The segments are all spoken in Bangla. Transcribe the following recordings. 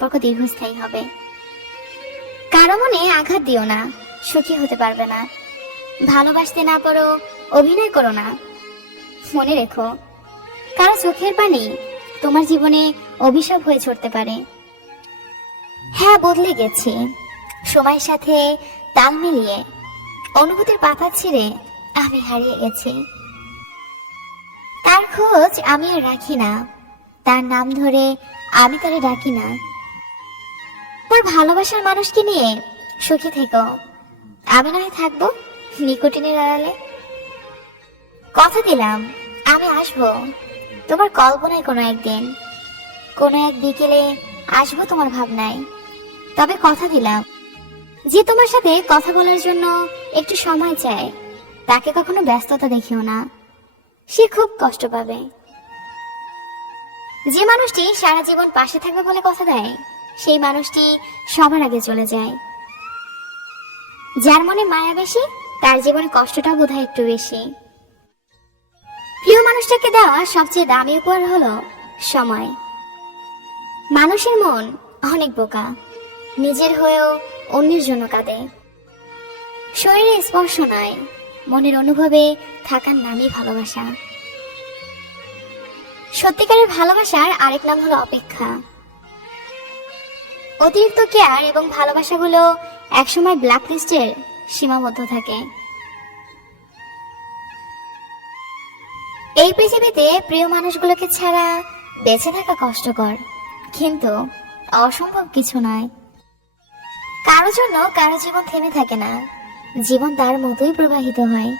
সম্পর্ক দীর্ঘস্থায়ী হবে। কারো মনে আঘাত দিও না, সুখী হতে পারবে না। ভালোবাসতে না পারো, অভিনয় করো না। মনে রেখো, কারো চোখের পানি তোমার জীবনে অভিশাপ হয়ে ছড়তে পারে। হ্যাঁ, বদলে গেছি, সময়ের সাথে তাল মিলিয়ে। অনুভূতির পাতা ছিঁড়ে আমি হারিয়ে গেছি। তার খোঁজ আমি আর রাখি না, তার নাম ধরে আমি তারে ডাকি না। তোর ভালোবাসার মানুষকে নিয়ে সুখী থেকো, আমি না হয় থাকবো নিকোটিনের আড়ালে। কথা দিলাম আমি আসবো তোমার কল্পনায়, কোনো একদিন, কোনো এক বিকেলে আসবো তোমার ভাবনায়। তবে কথা দিলাম, যে তোমার সাথে কথা বলার জন্য একটু সময় চায়, তাকে কখনো ব্যস্ততা দেখিও না, সে খুব কষ্ট পাবে। যে মানুষটি সারা জীবন পাশে থাকবে বলে কথা দেয়, সেই মানুষটি সবার আগে চলে যায়। যার মনে মায়া বেশি, তার জীবনে কষ্টটা বোধহয় একটু বেশি। প্রিয় মানুষটাকে দেওয়া সবচেয়ে দামি উপহার হলো সময়। মানুষের মন অনেক বোকা, নিজের হয়েও অন্যের জন্য কাঁদে। শরীরে স্পর্শ নয়, মনের অনুভবে থাকার নামই ভালোবাসা। সত্যিকারের ভালোবাসার আরেক নাম হলো অপেক্ষা। অতিরিক্ত কেয়ার এবং ভালোবাসাগুলো একসময় ব্ল্যাক লিস্টের সীমাবদ্ধ থাকে। এই পৃথিবীতে প্রিয় মানুষগুলোকে ছাড়া বেঁচে থাকা কষ্টকর, কিন্তু অসম্ভব কিছু নয়। কারো জন্য কারো জীবন থেমে থাকে না, জীবন তার মতোই প্রবাহিত হয়।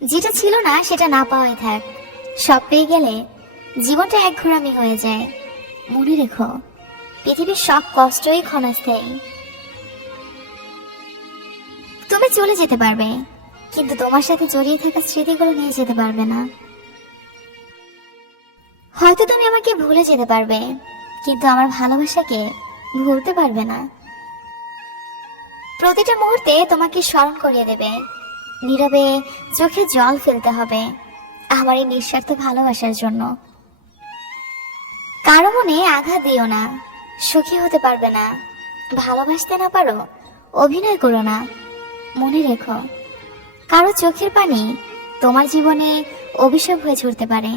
যেটা ছিল না সেটা না পাওয়াই থাক, সব পেয়ে গেলে জীবনটা এক ঘোরামি হয়ে যায়। মনে রেখো, পৃথিবীর সব কষ্টই ক্ষণস্থায়ী। তুমি চলে যেতে পারবে, কিন্তু তোমার সাথে জড়িয়ে থাকা স্মৃতিগুলো নিয়ে যেতে পারবে না। হয়তো তুমি আমাকে ভুলে যেতে পারবে, কিন্তু আমার ভালোবাসাকে ভুলতে পারবে না। প্রতিটা মুহূর্তে তোমাকে স্মরণ করিয়ে দেবে, নীরবে চোখে জল ফেলতে হবে আমার এই নিঃস্বার্থ ভালোবাসার জন্য। কারো মনে আঘাত দিও না, সুখী হতে পারবে না। ভালোবাসতে না পারো, অভিনয় করো না। মনে রেখো, কারো চোখের পানি তোমার জীবনে অভিশাপ হয়ে ছড়তে পারে।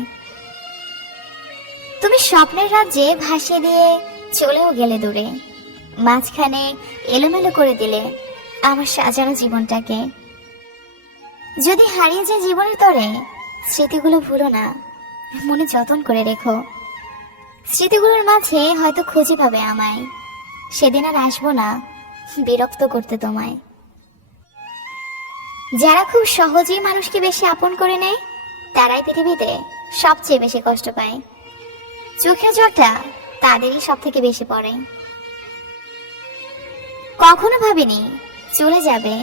তুমি স্বপ্নের রাজ্যে ভাসিয়ে দিয়ে চলেও গেলে দূরে, মাঝখানে এলোমেলো করে দিলে আমার সাজানো জীবনটাকে। যদি হারিয়ে যায় জীবনের তরে, স্মৃতিগুলো ভুলো না, মনে যতন করে রেখো। স্মৃতিগুলোর মাঝে হয়তো খুঁজে পাবে আমায়, সেদিন আর আসবো না বিরক্ত করতে তোমায়। যারা খুব সহজেই মানুষকে বেশি আপন করে নেয়, তারাই পৃথিবীতে সবচেয়ে বেশি কষ্ট পায়। চোখের জলটা তাদেরই সব থেকে বেশি পড়ে। কখনো ভাবিনি চলে যাবে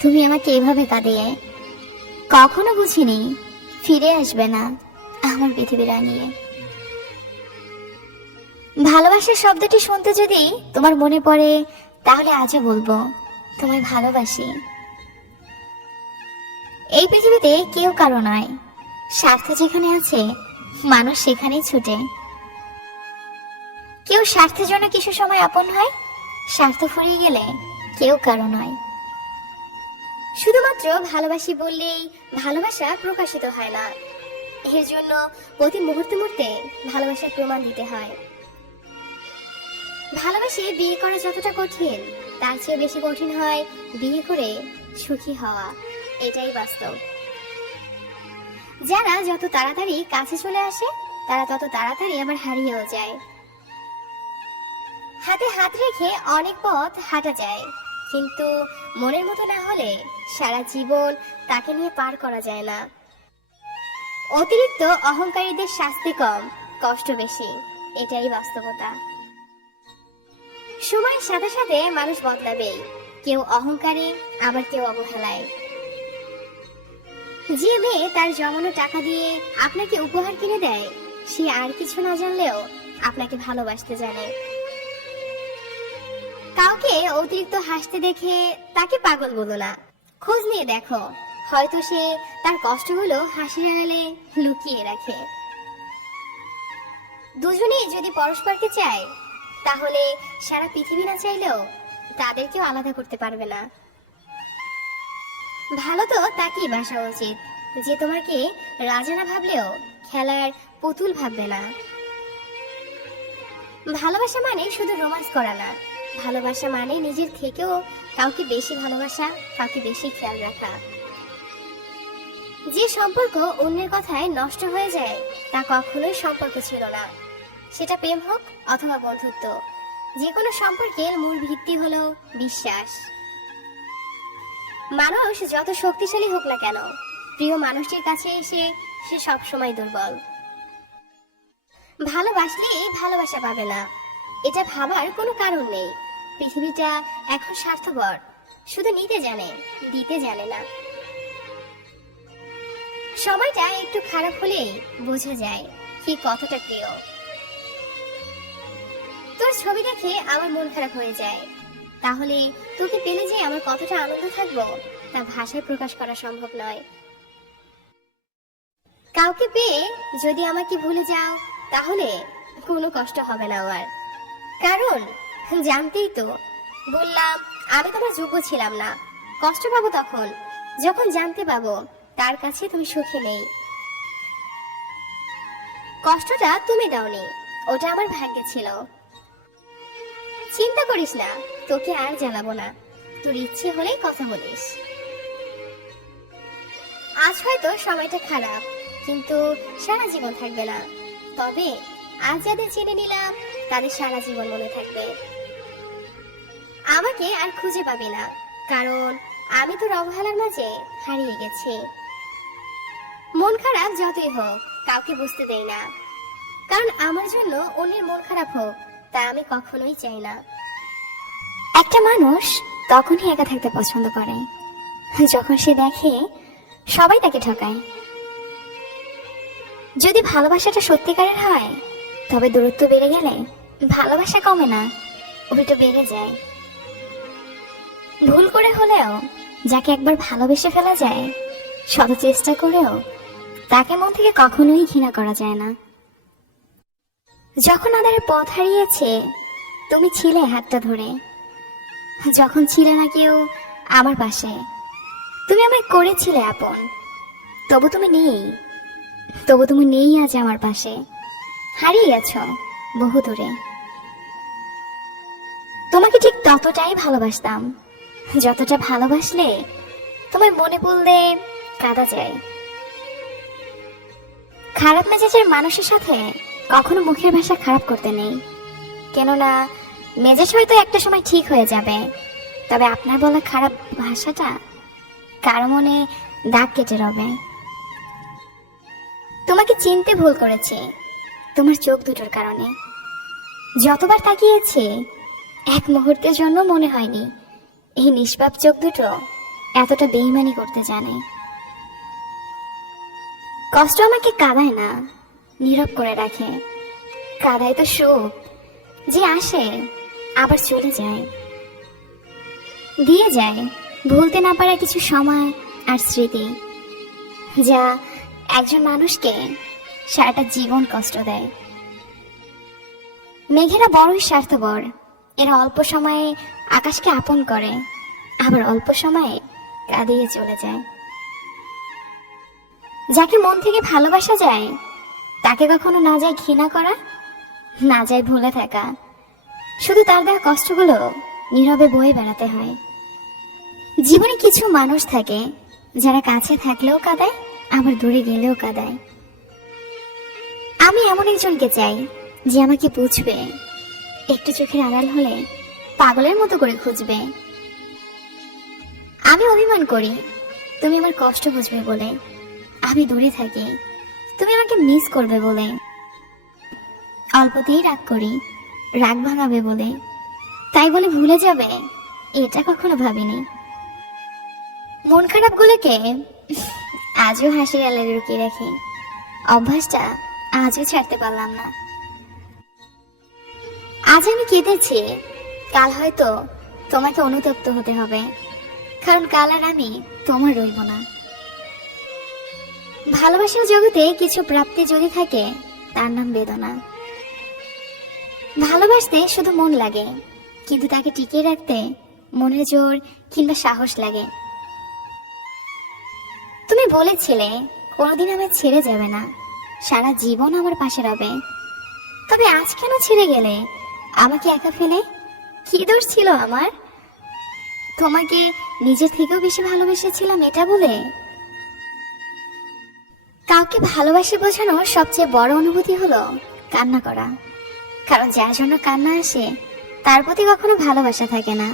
তুমি আমাকে এভাবে কাঁদিয়ে, কখনো বুঝিনি ফিরে আসবে না আমার পৃথিবী রাঙিয়ে। ভালোবাসার শব্দটি শুনতে যদি তোমার মনে পড়ে, তাহলে আজও বলবো তোমায় ভালোবাসি। এই পৃথিবীতে কেউ কারো নয়, স্বার্থ যেখানে আছে মানুষ সেখানেই ছুটে। কেউ স্বার্থের জন্য কিছু সময় আপন হয়, স্বার্থ ফুরিয়ে গেলে কেউ কারো নয়। শুধুমাত্র ভালোবাসি বললেই ভালোবাসা প্রকাশিত হয় না, এর জন্য প্রতি মুহূর্তে মুহূর্তে ভালোবাসার প্রমাণ দিতে হয়। ভালোবাসে বিয়ে করা যতটা কঠিন, তার চেয়ে বেশি কঠিন হয় বিয়ে করে সুখী হওয়া, এটাই বাস্তব। যারা যত তাড়াতাড়ি কাছে চলে আসে, তারা তত তাড়াতাড়ি আবার হারিয়েও যায়। হাতে হাত রেখে অনেক পথ হাঁটা যায়, কিন্তু মনের মতো না হলে সারা জীবন তাকে নিয়ে পার করা যায় না। অতিরিক্ত অহংকারীদের শাস্তি কম, কষ্ট বেশি, এটাই বাস্তবতা। সময়ের সাথে সাথে মানুষ বদলাবেই, কেউ অহংকারী, আবার কেউ অবহেলায়। যে মেয়ে তার জমানো টাকা দিয়ে আপনাকে উপহার কিনে দেয়, সে আর কিছু না জানলেও আপনাকে ভালোবাসতে জানে। কাউকে অতিরিক্ত হাসতে দেখে তাকে পাগল বলো না, খোঁজ নিয়ে দেখো, হয়তো সে তার কষ্টগুলো হাসির আড়ালে লুকিয়ে রাখে। দুজনেই যদি পরস্পরকে চায়, তাহলে সারা পৃথিবী না চাইলেও তাদেরকেও আলাদা করতে পারবে না। ভালো তো তাকেই বাসা উচিত, যে তোমাকে রাজা না ভাবলেও খেলার পুতুল ভাববে না। ভালোবাসা মানে শুধু রোমান্স করা না, ভালোবাসা মানে নিজের থেকেও কাউকে বেশি ভালোবাসা, কাউকে বেশি খেয়াল রাখা। যে সম্পর্ক অন্যের কথায় নষ্ট হয়ে যায় তা কখনোই সম্পর্ক ছিল না। সেটা প্রেম হোক অথবা বন্ধুত্ব, যে কোনো সম্পর্কের মূল ভিত্তি হলো বিশ্বাস। মানুষ যত শক্তিশালী হোক না কেন, প্রিয় মানুষটির কাছে এসে সে সবসময় দুর্বল। ভালোবাসলে ভালোবাসা পাবে না, এটা ভাবার কোনো কারণ নেই। পৃথিবীটা এখন স্বার্থপর, শুধু নিতে জানে, দিতে জানে না। সময়টা একটু খারাপ হলেই বোঝা যায় কি কতটা প্রিয়। তোর ছবি দেখে আমার মন খারাপ হয়ে যায়, তাহলে তোকে পেলে যে আমার কতটা আনন্দ থাকবো তা ভাষায় প্রকাশ করা সম্ভব নয়। কাউকে পেয়ে যদি আমাকে ভুলে যাও, তাহলে কোনো কষ্ট হবে না আমার, কারণ জানতেই তো বললাম আমি তোমার যোগ্য ছিলাম না। কষ্ট পাবো তখন যখন জানতে পাবো তার কাছে তুমি সুখী নেই। কষ্টটা তুমি দাওনি, ওটা আমার ভাগ্যে ছিল। চিন্তা করিস না, তোকে আর জ্বালাবো না, তোর ইচ্ছে হলেই কথা বলিস। আজ হয়তো সময়টা খারাপ, কিন্তু সারা জীবন থাকবে না। তবে আজ যাদের চিনে নিলাম তাদের সারা জীবন মনে থাকবে। আমাকে আর খুঁজে পাবি না, কারণ আমি তোর অবহেলার মাঝে হারিয়ে গেছি। মন খারাপ যতই হোক কাউকে বুঝতে দেই না, কারণ আমার জন্য অন্যের মন খারাপ হোক তা আমি কখনোই চাই না। একটা মানুষ তখনই একা থাকতে পছন্দ করে যখন সে দেখে সবাই তাকে ঠকায়। যদি ভালোবাসাটা সত্যিকারের হয়, তবে দূরত্ব বেড়ে গেলে ভালোবাসা কমে না, উল্টো বেড়ে যায়। ভুল করে হলেও যাকে একবার ভালোবেসে ফেলা যায়, শত চেষ্টা করেও তাকে মন থেকে কখনোই ঘৃণা করা যায় না। যখন আধারে পথ হারিয়েছে তুমি ছিলে হাতটা ধরে, যখন ছিলে না কেউ আমার পাশে, তুমি আমায় করেছিলে আপন। তবু তুমি নেই আজ আমার পাশে, হারিয়ে গেছো বহু দূরে। তোমাকে ঠিক ততটাই ভালোবাসতাম যতটা ভালোবাসলে তোমায় মনে পড়লে কাঁদা যায়। খারাপ মেজাজের মানুষের সাথে কখনো মুখের ভাষা খারাপ করতে নেই, কেননা মেজাজ হয়তো একটা সময় ঠিক হয়ে যাবে, তবে আপনার বলা খারাপ ভাষাটা কারো মনে দাগ কেটে রবে। তোমাকে চিনতে ভুল করেছি তোমার চোখ দুটোর কারণে। যতবার তাকিয়েছি এক মুহূর্তের জন্য মনে হয়নি এই নিষ্পাপ চোখ দুটো এতটা বেইমানি করতে জানে। কষ্ট আমাকে কাঁদায় না, নীরব করে রাখে। কাঁদায় তো সুখ, যে আসে আবার চলে যায়, দিয়ে যায় ভুলতে না পারা কিছু সময় আর স্মৃতি, যা একজন মানুষকে সারাটা জীবন কষ্ট দেয়। মেঘেরা বড়ই স্বার্থপর, এরা অল্প সময়ে আকাশকে আপন করে, আবার অল্প সময়ে কাঁদিয়ে চলে যায়। যাকে মন থেকে ভালোবাসা যায় তাকে কখনো না যায় ঘৃণা করা, না যায় ভুলে থাকা, শুধু তার দেওয়া কষ্টগুলো নীরবে বয়ে বেড়াতে হয়। জীবনে কিছু মানুষ থাকে যারা কাছে থাকলেও কাঁদায়, আবার দূরে গেলেও কাঁদায়। আমি এমন একজনকে চাই যে আমাকে বুঝবে, একটু চোখের আড়াল হলে পাগলের মতো করে খুঁজবে। আমি অভিমান করি তুমি আমার কষ্ট বুঝবে বলে, আমি দূরে থাকি তুমি আমাকে মিস করবে বলে, অল্পতেই রাগ করি রাগ ভাঙাবে বলে, তাই বলে ভুলে যাবে এটা কখনো ভাবিনি। মন খারাপ গুলোকে আজও হাসির আড়ালে লুকিয়ে রাখি, অভ্যাসটা আজও ছাড়তে পারলাম না। আজ আমি কেঁদেছি, কাল হয়তো তোমাকে অনুতপ্ত হতে হবে, কারণ কাল আর আমি তোমার রইব না। ভালোবাসার জগতে কিছু প্রাপ্তি যদি থাকে তার নাম বেদনা, ভালোবাসতে শুধু মন লাগে, কিন্তু তাকে টিকিয়ে রাখতে মনের জোর কিংবা সাহস লাগে। তুমি বলেছিলে কোনোদিন আমায় ছেড়ে যাবে না, সারা জীবন আমার পাশে রবে। তবে আজ কেন ছেড়ে গেলে আমাকে একা ফেলে? কি দোষ ছিল আমার? তোমাকে নিজের থেকেও বেশি ভালোবেসেছিলাম এটা বলে? কাউকে ভালোবাসে বোঝানোর সবচেয়ে বড় অনুভূতি হলো কান্না করা। কারণ যার জন্য কান্না আসে তার প্রতি কখনো ভালোবাসা থাকে না।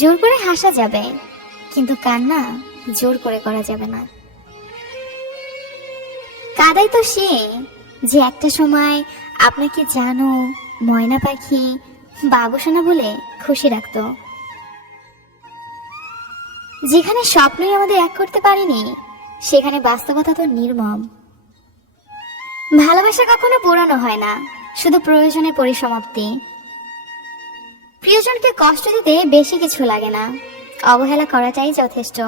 জোর করে হাসা যাবে, কিন্তু কান্না জোর করে করা যাবে না। কাদাই তো সে যে একটা সময় আপনাকে জানো ময়না পাখি, বাবুসোনা বলে খুশি রাখতো। যেখানে স্বপ্নই আমাদের এক করতে পারেনি, সেখানে বাস্তবতা তো নির্মম। ভালোবাসা কখনো পুরানো হয় না, শুধু প্রয়োজনে পরিসমাপ্তি। প্রিয়জনকে কষ্ট দিতে বেশি কিছু লাগে না, অবহেলা করাটাই যথেষ্ট।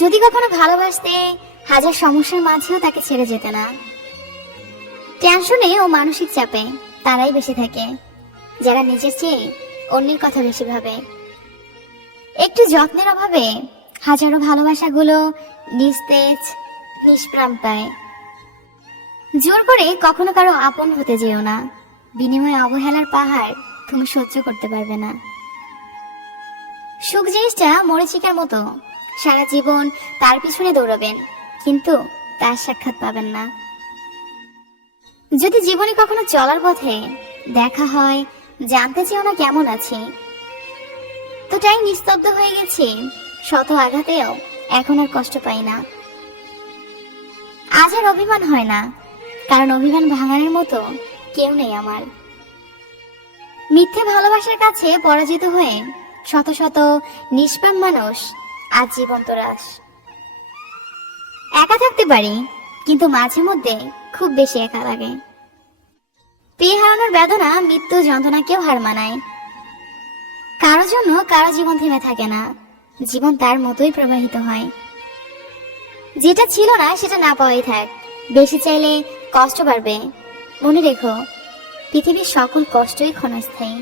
যদি কখনো ভালোবাসতে হাজার সমস্যার মাঝেও তাকে ছেড়ে যেতে না। টেনশনে ও মানসিক চাপে তারাই বেশি থাকে, যারা নিজের চেয়ে অন্যের কথা বেশি ভাবে। একটু যত্নের অভাবে হাজারো ভালোবাসাগুলো নিস্তেজ নিষ্প্রাণ পায়। জোর করে কখনো কারো আপন হতে যেও না, বিনিময়ে অবহেলার পাহাড় তুমি সহ্য করতে পারবে না। সুখ জিনিসটা মরিচিকার মতো, সারা জীবন তার পিছনে দৌড়াবেন, কিন্তু তার সাক্ষাৎ পাবেন না। যদি জীবনে কখনো চলার পথে দেখা হয়, জানতে চেও না কেমন আছি। তো তাই নিস্তব্ধ হয়ে গেছি, শত আঘাতেও এখন আর কষ্ট পাই না। আজ আর অভিমান হয় না, কারণ অভিমান ভাঙানোর মতো কেউ নেই আমার। মিথ্যে ভালোবাসার কাছে পরাজিত হয়ে শত শত নিষ্পাপ মানুষ আজ জীবন্ত রাস। একা থাকতে পারি, কিন্তু মাঝে মধ্যে খুব বেশি একা লাগে। প্রিয় হারানোর বেদনা মৃত্যু যন্ত্রণাকেও হার মানায়। কারো জন্য কারো জীবন থেমে থাকে না, জীবন তার মতোই প্রবাহিত হয়। যেটা ছিল না সেটা না পাওয়াই থাক, বেশি চাইলে কষ্ট বাড়বে। মনে রেখো, পৃথিবীর সকল কষ্টই ক্ষণস্থায়ী।